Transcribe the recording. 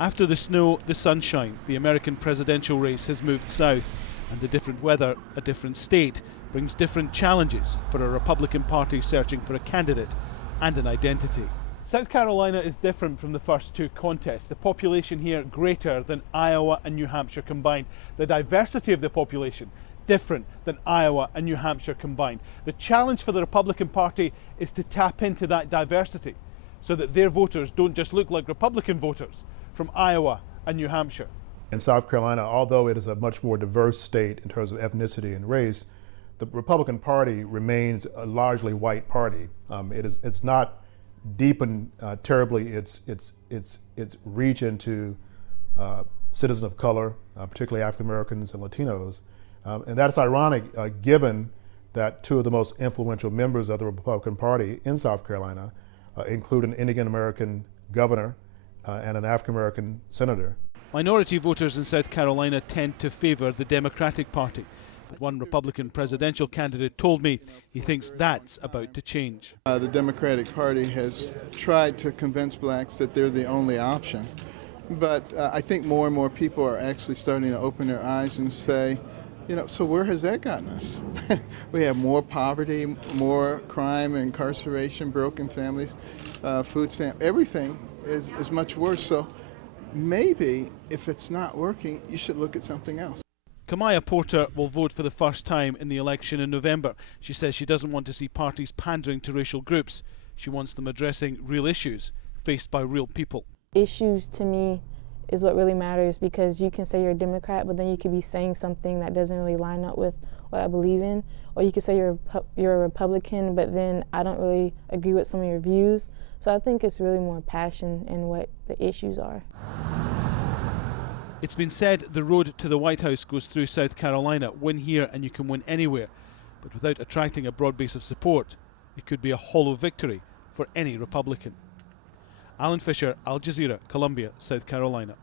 After the snow, the sunshine, the American presidential race has moved south, and the different weather, a different state, brings different challenges for a Republican Party searching for a candidate and an identity. South Carolina is different from the first two contests. The population here greater than Iowa and New Hampshire combined. The diversity of the population different than Iowa and New Hampshire combined. The challenge for the Republican Party is to tap into that diversity so that their voters don't just look like Republican voters from Iowa and New Hampshire. In South Carolina, although it is a much more diverse state in terms of ethnicity and race, the Republican Party remains a largely white party. It's not deepened terribly its reach into citizens of color, particularly African Americans and Latinos. And that's ironic given that two of the most influential members of the Republican Party in South Carolina include an Indian American governor and an African American senator. Minority voters in South Carolina tend to favour the Democratic Party. But one Republican presidential candidate told me he thinks that's about to change. The Democratic Party has tried to convince blacks that they're the only option. But I think more and more people are actually starting to open their eyes and say, so where has that gotten us? We have more poverty, more crime, incarceration, broken families, food stamp, everything is much worse. So maybe if it's not working, you should look at something else. Kamaya Porter will vote for the first time in the election in November. She says she doesn't want to see parties pandering to racial groups. She wants them addressing real issues faced by real people. Issues to me is what really matters, because you can say you're a Democrat, but then you could be saying something that doesn't really line up with what I believe in. Or you could say you're a Republican, but then I don't really agree with some of your views. So I think it's really more passion and what the issues are. It's been said the road to the White House goes through South Carolina. Win here and you can win anywhere. But without attracting a broad base of support, it could be a hollow victory for any Republican. Alan Fisher, Al Jazeera, Columbia, South Carolina.